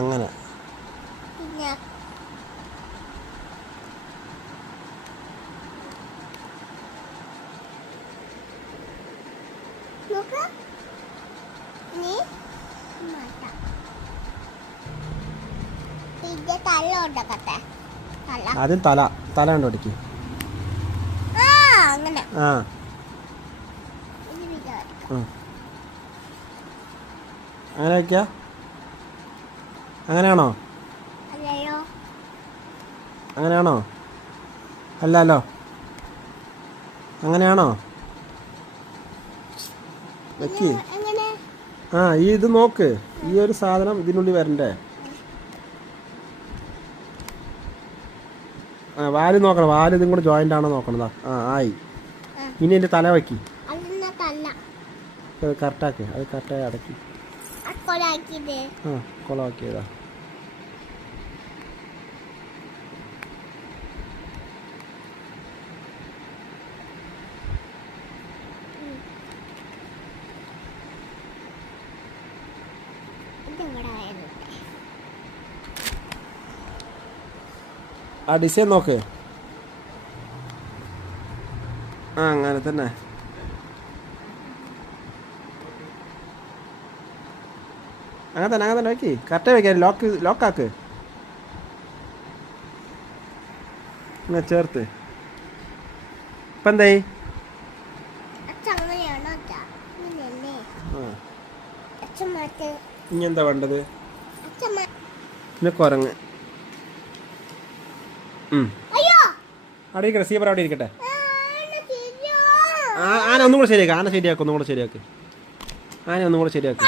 അങ്ങനെ ആദ്യം തല കണ്ടു പഠിക്ക്. ആ അങ്ങനെ വയ്ക്ക. അങ്ങനെയാണോ? അങ്ങനെയാണോ? അല്ലല്ലോ, അങ്ങനെയാണോ? വെക്ക്. ആ ഈ ഇത് നോക്ക്, ഈ ഒരു സാധനം ഇതിനുള്ളിൽ വരണ്ടേ? ആ വാല് നോക്കണം, വാല് ഇതും കൂടെ ജോയിൻ്റ് ആണോ നോക്കണതാ. ആ ആയി. ഇനി എൻ്റെ തല വയ്ക്കി. അത് കറക്റ്റാക്ക്, അത് കറക്റ്റായി അടക്കി. ആ കൊളമാക്കിയതാ. ആ ഡിസൈൻ നോക്ക്. ആ അങ്ങനെ തന്നെ. അങ്ങനെ തന്നെ വയ്ക്കി. കറക്റ്റായി വയ്ക്കാം. ലോക്കാക്ക്. ഇങ്ങനെ ചേർത്ത്. ഇപ്പം എന്തായി? ഇനി എന്താ വേണ്ടത്? പിന്നെ കുരങ്ങ്. അവിടെ ഇരിക്കട്ടെ, സീബർ അവിടെ ഇരിക്കട്ടെ. ആന ഒന്നും കൂടെ ശരിയാക്ക്. ആന ഒന്നും കൂടെ ശരിയാക്ക്.